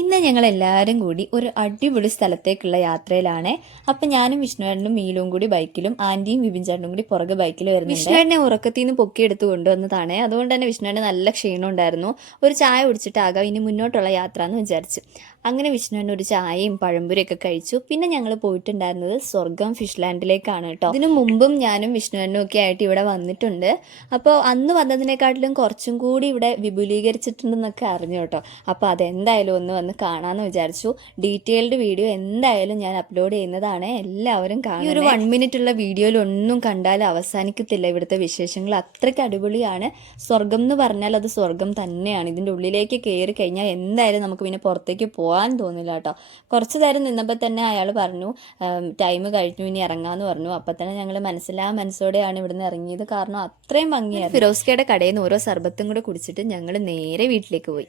ഇന്ന് ഞങ്ങൾ എല്ലാവരും കൂടി ഒരു അടിപൊളി സ്ഥലത്തേക്കുള്ള യാത്രയിലാണ്. അപ്പൊ ഞാനും വിഷ്ണുവേട്ടനും മീലും കൂടി ബൈക്കിലും ആന്റിയും വിപിൻ ചേട്ടനും കൂടി പുറകെ ബൈക്കിൽ വരുന്നുണ്ട്. വിഷ്ണുവേട്ടനെ ഉറക്കത്തിൽ നിന്ന് പൊക്കിയെടുത്ത് കൊണ്ടുവന്നതാണ്. അതുകൊണ്ട് തന്നെ വിഷ്ണുവേട്ടന് നല്ല ക്ഷീണം ഉണ്ടായിരുന്നു. ഒരു ചായ കുടിച്ചിട്ടാകാം ഇനി മുന്നോട്ടുള്ള യാത്ര എന്ന് വിചാരിച്ചു. അങ്ങനെ വിഷ്ണുവേട്ടൻ ഒരു ചായയും പഴംപൊരിയൊക്കെ കഴിച്ചു. പിന്നെ ഞങ്ങൾ പോയിട്ടുണ്ടായിരുന്നത് സ്വർഗം ഫിഷ് ലാൻഡിലേക്കാണ് കേട്ടോ. ഇതിനു മുമ്പും ഞാനും വിഷ്ണുവേട്ടനും ഒക്കെ ആയിട്ട് ഇവിടെ വന്നിട്ടുണ്ട്. അപ്പോൾ അന്ന് വന്നതിനെക്കാട്ടിലും കുറച്ചും കൂടി ഇവിടെ വിപുലീകരിച്ചിട്ടുണ്ടെന്നൊക്കെ അറിഞ്ഞു കേട്ടോ. അപ്പോൾ അതെന്തായാലും വന്ന് കാണാമെന്ന് വിചാരിച്ചു. ഡീറ്റെയിൽഡ് വീഡിയോ എന്തായാലും ഞാൻ അപ്ലോഡ് ചെയ്യുന്നതാണ്, എല്ലാവരും കാണും. ഈ ഒരു 1 മിനിറ്റ് ഉള്ള വീഡിയോയിൽ ഒന്നും കണ്ടാൽ അവസാനിക്കത്തില്ല ഇവിടുത്തെ വിശേഷങ്ങൾ. അത്രയ്ക്ക് അടിപൊളിയാണ്. സ്വർഗം എന്ന് പറഞ്ഞാൽ അത് സ്വർഗം തന്നെയാണ്. ഇതിൻ്റെ ഉള്ളിലേക്ക് കയറി കഴിഞ്ഞാൽ എന്തായാലും നമുക്ക് പിന്നെ പുറത്തേക്ക് പോകാൻ തോന്നില്ല കേട്ടോ. കുറച്ച് നേരം നിന്നപ്പോൾ തന്നെ അയാൾ പറഞ്ഞു ടൈം കഴിഞ്ഞു, ഇനി ഇറങ്ങാമെന്ന് പറഞ്ഞു. അപ്പം തന്നെ ഞങ്ങൾ മനസ്സോടെയാണ് ഇവിടുന്ന് ഇറങ്ങിയത്. കാരണം അത്രയും ഭംഗിയായിരുന്നു. ഫിറോസ്കയുടെ കടയിൽ നിന്ന് ഓരോ സർബത്തും കൂടെ കുടിച്ചിട്ട് ഞങ്ങൾ നേരെ വീട്ടിലേക്ക് പോയി.